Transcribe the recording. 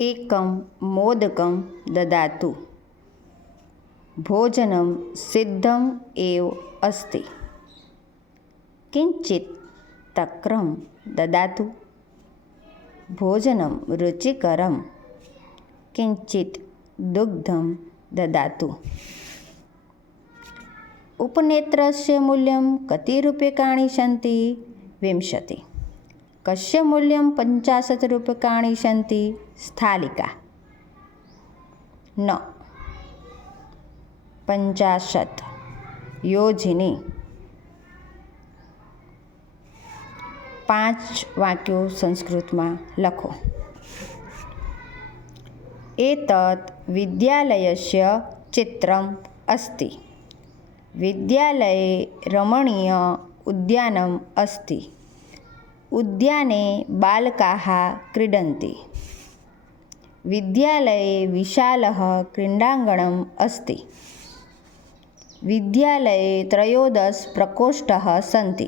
एकं मोदकं ददातु। भोजनं सिद्धम् एव अस्ति। किञ्चित् तक्रं ददातु। भोजनं रुचिकरं। किञ्चित् दुग्धं ददातु। उपनेत्रस्य मूल्यं कति रूप्यकाणि सन्ति? 20। कस्य मूल्यं 50 रूप्यकाणि सन्ति? स्थालिका। न 50 योजनी। 5 वाक्यो संस्कृतમાં લખો। एतत् विद्यालयस्य चित्रम् अस्ति। विद्यालये रमणीय उद्यानम् अस्ति। उद्याने बालकाः क्रीडन्ति। विद्यालये विशालः क्रीडाङ्गणम् अस्ति। विद्यालये 13 प्रकोष्ठाः सन्ति।